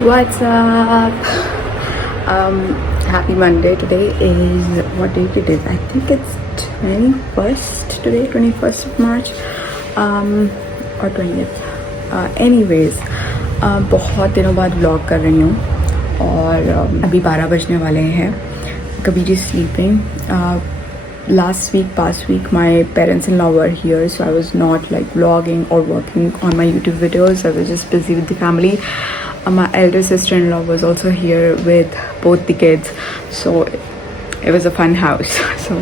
What's up? Happy Monday. Today is what date it is? I think it's 21st today, 21st of March, or 20th. Anyways, बहुत दिनों बाद vlog कर रही हूँ और अभी 12 बजने वाले हैं. Kabir is sleeping. Past week, my parents-in-law were here, so I was not like vlogging or working on my YouTube videos. I was just busy with the family. My elder sister-in-law was also here with both the kids, so it was a fun house. So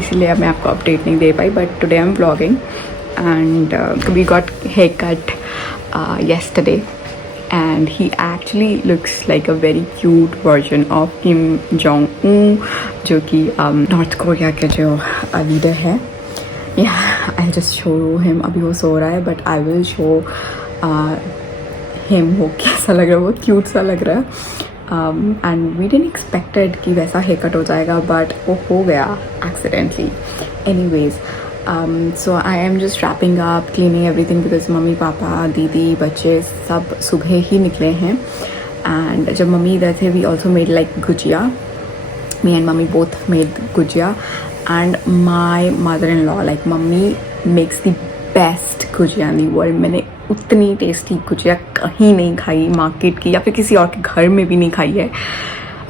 इसलिए मैं आपको update नहीं दे पाई, but today I'm vlogging and we got haircut yesterday. And he actually looks like a very cute version of Kim Jong-un, जो कि north Korea के जो leader है. Yeah, I'll just show him. अभी वो सो रहा है, but I will show him वो कैसा लग रहा है. वो क्यूट सा लग रहा है. And we didn't expected कि वैसा हेयर कट हो जाएगा, but वो हो गया accidentally. Anyways, so I am just wrapping up, cleaning everything because mummy papa दीदी बच्चे सब सुबह ही निकले हैं. And जब मम्मी इधर थे we also made like gujiya. Me and mummy both made gujia, and my mother-in-law, like mummy, makes the best gujia in the world. मैंने उतनी टेस्टी गुजिया कहीं नहीं खाई मार्केट की या फिर किसी और के घर में भी नहीं खाई है.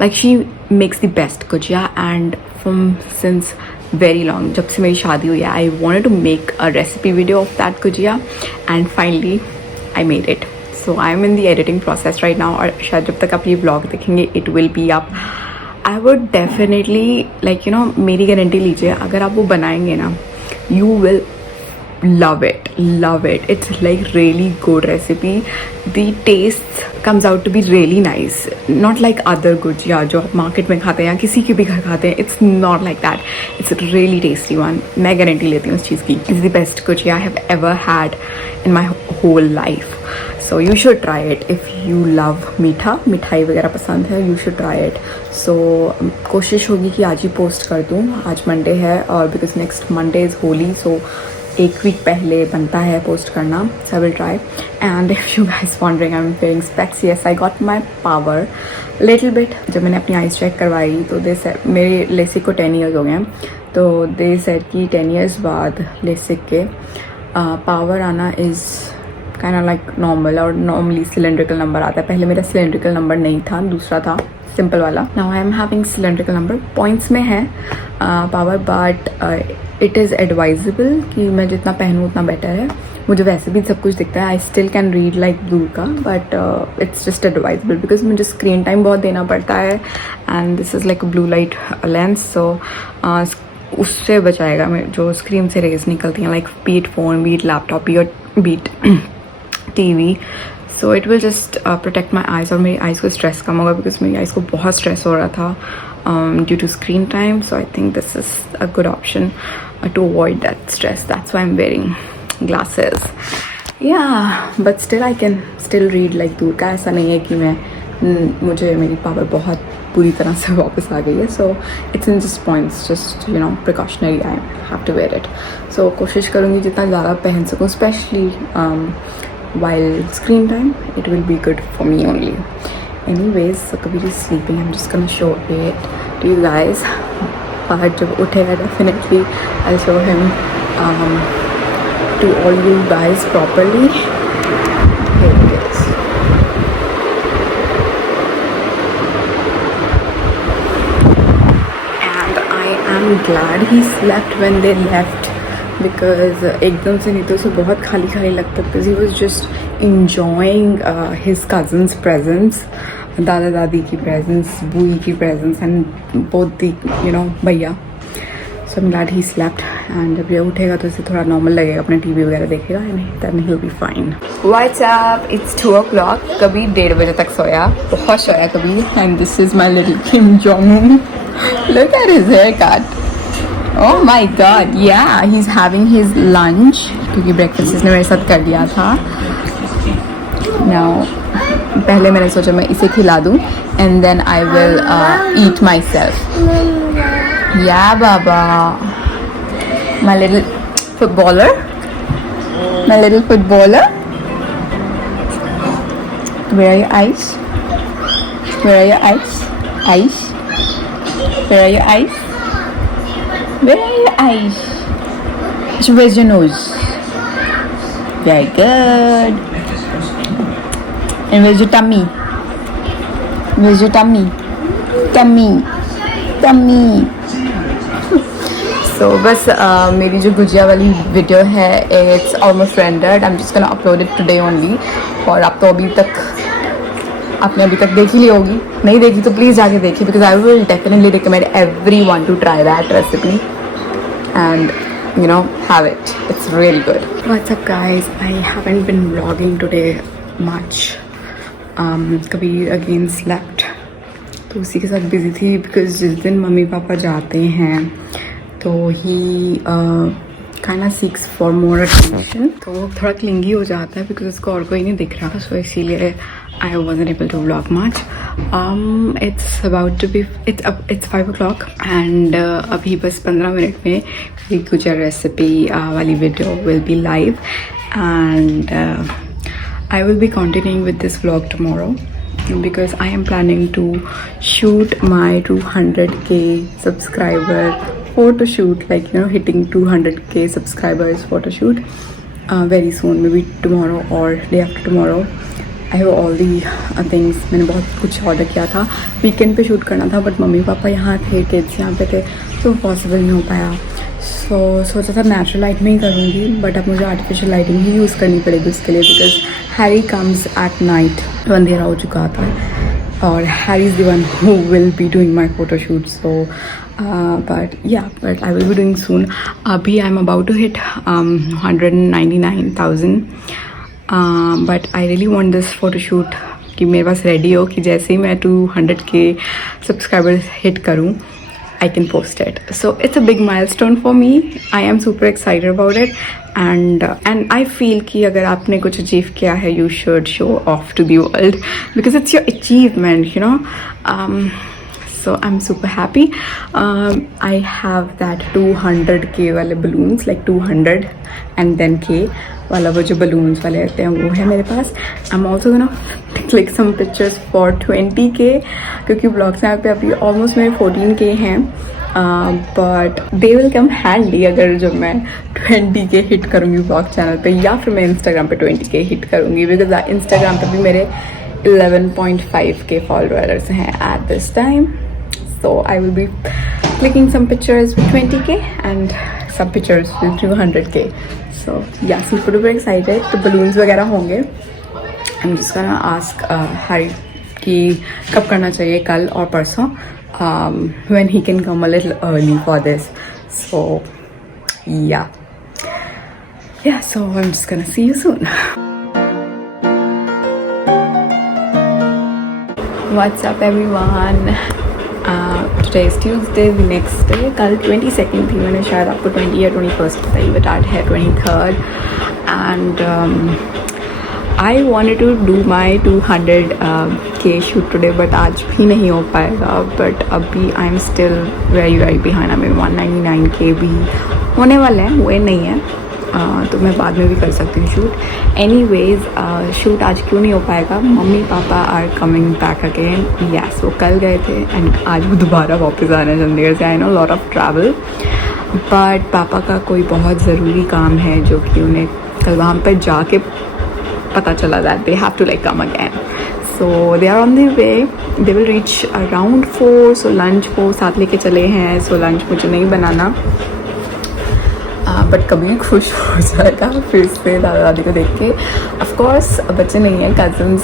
Like she makes the best gujia, and from since very long, जब से मेरी शादी हुई है, I wanted to make a recipe video of that gujia, and finally I made it. So I am in the editing process right now, और शायद जब तक आप ये vlog देखेंगे it will be up. I would definitely like मेरी guarantee लीजिए, अगर आप वो बनाएंगे ना, you will love it. It's like really good recipe. The taste comes out to be really nice, not like other gujia जो आप मार्केट में खाते हैं या किसी के भी घर खाते हैं. It's not like that. It's a really tasty one. मैं गारंटी लेती हूँ इस चीज़ की. It's the best gujia I have ever had in my whole life. So you should try it if you love मिठाई वगैरह पसंद है. You should try it. So कोशिश होगी कि आज ही पोस्ट कर दूँ. आज मंडे है और because next Monday is Holi, so एक वीक पहले बनता है पोस्ट करना. So I will try. And if you guys wondering, I'm wearing specs. Yes, I got my power little bit. जब मैंने अपनी आइज़ चेक करवाई तो दे सेड मेरे लेसिक को 10 years हो गए हैं, तो दे सेड कि 10 years बाद लेसिक के पावर आना is kind of like normal, और normally cylindrical number आता है. पहले मेरा cylindrical number नहीं था, दूसरा था सिंपल वाला. Now I am having cylindrical number. Points में है power, but it is advisable कि मैं जितना पहनूँ उतना बेटर है. मुझे वैसे भी सब कुछ दिखता है. I still can read like दूर का, but it's just advisable because मुझे स्क्रीन टाइम बहुत देना पड़ता है. And this is like blue light lens, so उससे बचाएगा मैं जो स्क्रीन से रेज निकलती हैं, like be it phone, be it laptop, be it TV. So it will just protect my eyes, और मेरी आइज़ को स्ट्रेस कम होगा बिकॉज मेरी आइज़ को बहुत स्ट्रेस हो रहा था due to screen time. So I think this is a good option to avoid that stress. That's why I'm wearing glasses. Yeah, but still I can still read like दूर का. ऐसा नहीं है कि मुझे मेरी पावर बहुत पूरी तरह से वापस आ गई है. So it's in just points, just precautionary. I have to wear it. So कोशिश करूँगी जितना ज़्यादा पहन सकूँ, especially while screen time. It will be good for me only. Anyways, so Kabir is sleeping. I'm just gonna show it to you guys. But जब उठेगा definitely I'll show him to all you guys properly. Here it is. And I am glad he slept when they left, because एकदम से नहीं तो उसे बहुत खाली लगता, because he was just enjoying his cousin's presence, दादा दादी की प्रेजेंस, बुई की प्रेजेंस, एंड बोथ दी भैया. सो I'm glad he slept. And जब ये उठेगा तो इसे थोड़ा नॉर्मल लगेगा, अपने टीवी वगैरह देखेगा, then he'll be fine. What's up? It's 2 o'clock. Kabir 1:30 बजे तक सोया, बहुत सोया Kabir. And this is my little Kim Jong-un. Look at his haircut. Oh my god, yeah, he's having his lunch क्योंकि breakfast इसने मेरे साथ कर लिया था. Now पहले मैंने सोचा मैं इसे खिला दूँ and then I will eat myself. Yeah, Baba, my little footballer. Where are your eyes? Where are your eyes? Eyes? Where are your eyes? Where are your eyes? So where's your nose? Very good. And where's your tummy? Where's your tummy? Tummy. Tummy. So बस मेरी जो गुजिया वाली video है it's almost rendered. I'm just gonna upload it today only. और आप तो आपने अभी तक देख ही ली होगी. नहीं देखी तो प्लीज़ जाके देखिए because I will definitely recommend everyone to try that recipe and have it. It's really good. What's up guys? I haven't been vlogging today much. Kabir again slept. तो उसी के साथ बिजी थी because जिस दिन mummy papa जाते हैं तो ही kind of seeks for more attention. तो थोड़ा क्लिंगी हो जाता है because उसको और कोई नहीं दिख रहा. So इसीलिए I wasn't able to vlog much. It's about to be it's 5 o'clock and अभी बस 15 मिनट में गुजर रेसिपी वाली video will be live and I will be continuing with this vlog tomorrow because I am planning to shoot my 200k subscriber photo shoot, like hitting 200k subscribers photo shoot very soon, maybe tomorrow or day after tomorrow. I have all the things. मैंने बहुत कुछ order किया था. Weekend पे shoot करना था but mummy papa यहाँ थे, किड्स यहाँ पे थे, तो पॉसिबल नहीं हो पाया. सोचा था नेचुरल लाइट में ही करूँगी बट अब मुझे आर्टिफिशियल लाइटिंग ही यूज़ करनी पड़ेगी उसके लिए because Harry comes at night. तो अंधेरा हो चुका था और Harry is the one who will be doing my photo shoot. So but I will be doing soon. Abhi I'm about to hit 199,000 but I really want this photo shoot कि मेरे पास ready हो कि जैसे ही मैं 200k subscribers hit करूँ I can post it. So it's a big milestone for me. I am super excited about it and I feel कि अगर आपने कुछ achieve किया है you should show off to the world because it's your achievement, So I'm super happy. I have that 200k वाले balloons, like 200 and then k वाला वो जो balloons वाले रहते हैं वो है मेरे पास. I'm also gonna click some pictures for 20k क्योंकि vlogs यहाँ पे अभी almost मेरे 14k हैं but they will come handy अगर जब मैं 20k hit करूँगी vlog channel पे या फिर मैं Instagram पे 20k hit करूँगी because Instagram पे भी मेरे 11.5k followers हैं at this time. So I will be clicking some pictures with 20k and some pictures with 200k. So yeah, super duper excited. तो balloons वगैरह होंगे. I'm just gonna ask Harry कि कब करना चाहिए, कल और परसों, when he can come a little early for this. So yeah, so I'm just gonna see you soon. What's up everyone? Today is Tuesday, the next day. कल 22nd थी, मैंने शायद आपको 20 या 21st बताई बट आज है 23rd and I wanted to do my 200k shoot today but आज भी नहीं हो पाएगा. बट अभी I'm still very behind. I mean 199k भी होने वाले हैं, हुए नहीं है तो मैं बाद में भी कर सकती हूँ शूट. एनीवेज शूट आज क्यों नहीं हो पाएगा, mummy papa are coming back again. Yes, वो कल गए थे एंड आज वो दोबारा वापस आ रहे हैं चंडीगढ़ से. I know lot of travel but पापा का कोई बहुत ज़रूरी काम है जो कि उन्हें कल वहाँ पर जाके पता चला that they have to like come again. So they are on the way, they will reach around 4. So lunch वो साथ लेके चले हैं. सो लंच मुझे नहीं बनाना बट कभी खुश हो जाएगा फिर से दादा दादी को देख के. ऑफ कोर्स बच्चे नहीं हैं, कज़न्स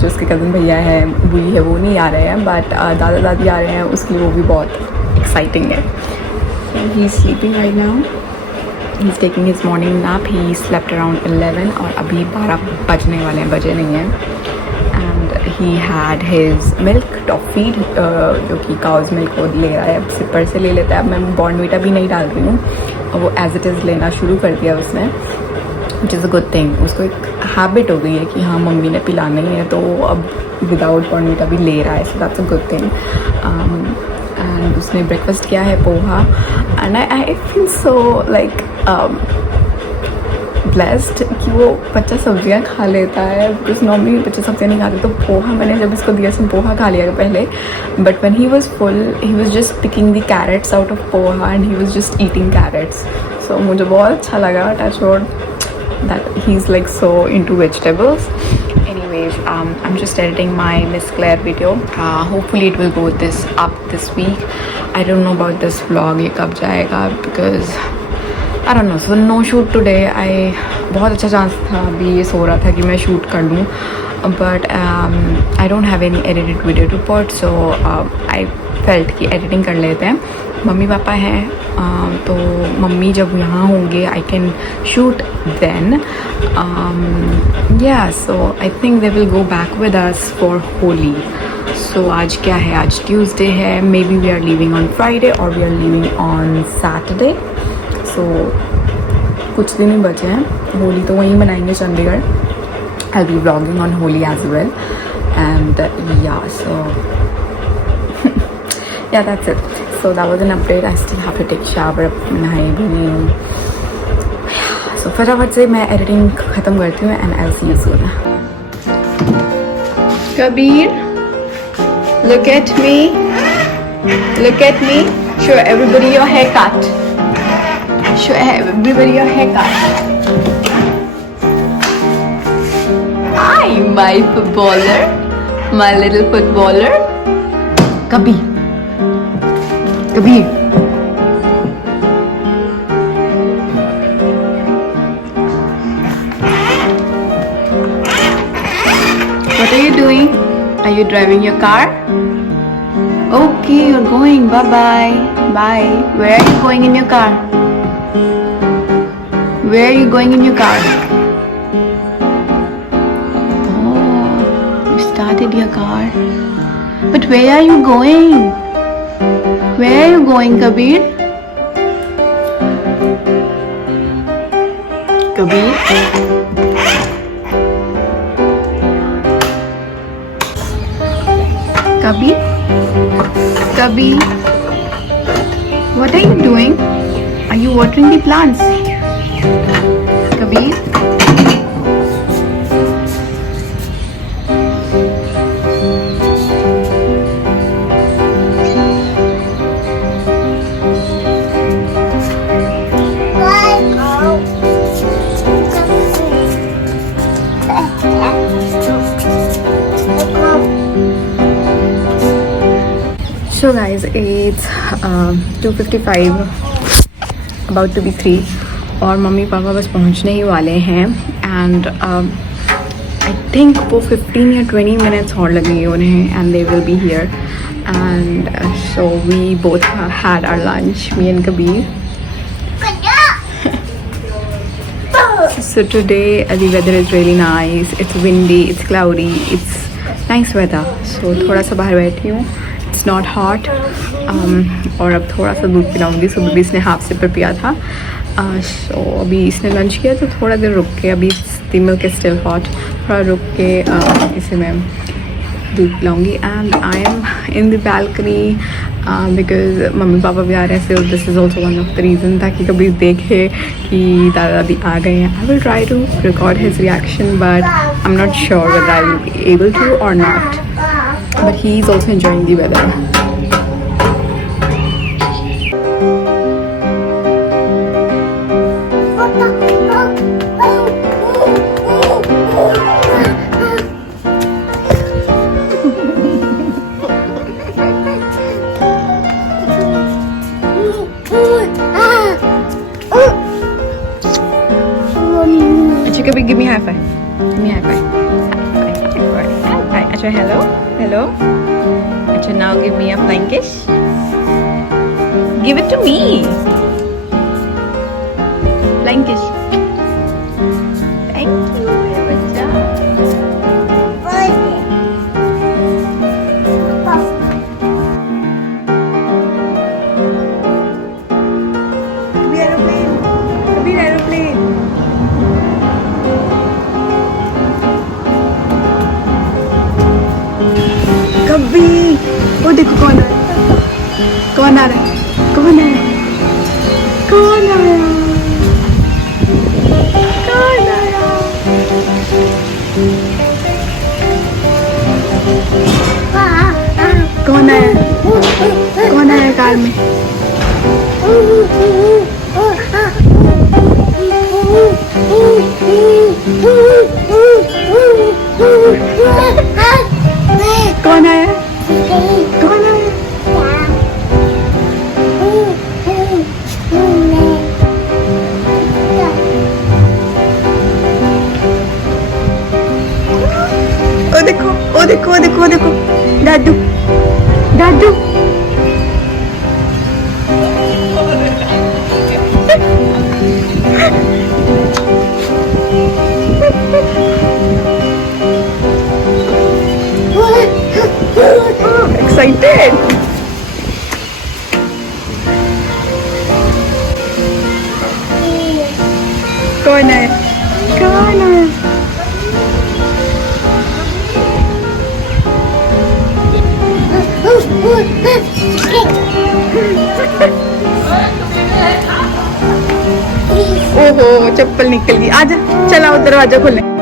जो उसके कज़न भैया हैं बुई है वो नहीं आ रहे हैं बट दादा दादी आ रहे हैं, उसके लिए वो भी बहुत एक्साइटिंग है. He is sleeping right now, he is taking his morning nap. He slept around 11 और अभी 12 बजने वाले हैं, बजे नहीं हैं. He had his milk toffee जो कि काउज मिल्क वो ले रहा है, सिपर से ले लेता है. अब मैं बॉर्नवीटा भी नहीं डाल रही हूँ, वो एज इट इज़ लेना शुरू कर दिया उसने, which is a good thing. उसको एक हैबिट हो गई है कि हाँ मम्मी ने पिलाना ही है तो अब विदाउट बॉर्नवीटा भी ले रहा है. So that's a good thing. And उसने ब्रेकफास्ट किया है poha and I feel so like blessed कि वो बच्चा सब्जियां खा लेता है, बिकॉज नॉर्मली बच्चे सब्जियां नहीं खाते। तो पोहा मैंने जब इसको दिया, इसने पोहा खा लिया पहले, but when he was full he was just picking the carrots out of poha and he was just eating carrots. So मुझे बहुत अच्छा लगा, touch wood, that he's like so into vegetables. Anyways, I'm just editing my Miss Claire video. Hopefully it will go up this week. I don't know about this vlog, ये कब जाएगा, because I don't know. So no shoot today. बहुत अच्छा chance था, अभी ये सो रहा था कि मैं शूट कर लूँ, but I don't have any edited video to put, so I felt कि editing कर लेते हैं। मम्मी पापा हैं, तो मम्मी जब यहाँ होंगे I can shoot then, yeah so I think they will go back with us for Holi. So आज क्या है, आज ट्यूसडे है, may be we are leaving on Friday और we are leaving on Saturday. So कुछ दिन ही बचे हैं, होली तो वहीं मनाएंगे Chandigarh. I will be vlogging on Holi as well, and yeah so yeah, that's it. So that was an update. I still have to take shower, नहाई भी नहीं हूँ। So फटाफट से मैं एडिटिंग ख़त्म करती हूँ and I'll see you soon. Kabir, look at me. Look at me. Show everybody your haircut. Show everybody your haircut. Hi, my footballer. My little footballer. Kabir. Kabir. What are you doing? Are you driving your car? Okay, you're going. Bye-bye. Bye. Where are you going in your car? Where are you going in your car? Oh, you started your car. But where are you going? Where are you going, Kabir? Kabir? Kabir? Kabir? What are you doing? Are you watering the plants? Kabir? So guys, it's 2:55, about to be 3, और mummy papa बस पहुंचने ही वाले हैं, and I think वो 15 या 20 minutes और लगेंगे उन्हें, and they will be here, and so we both had our lunch, me and Kabir. So today the weather is really nice. It's windy, it's cloudy, it's nice weather. So थोड़ा सा बाहर बैठी हूँ. It's not hot. और अब थोड़ा सा दूध पिलाऊंगी. सुबह भी इसने हाफ सिपर पिया था. So अभी इसने लंच किया तो थोड़ा देर रुक के, अभी the milk is still hot, थोड़ा रुक के इसे मैं दूध पिलाऊंगी. And I am in the balcony because मम्मी पापा भी आ रहे हैं. So this is also one of the reason, ताकि कभी देखे कि दादा दादी आ गए हैं. I will try to record his reaction, but I am not sure whether I will be able to और not. But he is also enjoying the weather. Achha, give me high five. Give me high five. Hi. Achha, hello. Hello. Achha, now give me a flying kiss. Give it to me. Flying kiss. Thank you, bacha. Kabir aeroplane. कभी वो देखो कौन आ रहा है, कौन आ रहा है, कौन आया, कौन आया, कार में। कौन आया? कौन आया? ओ देखो, ओ देखो, ओ देखो, ओ देखो, दादू, दादू। Excited. कौन है? कौन है? ओहो, चप्पल निकल गई। आजा, चलाओ दरवाजा खोले।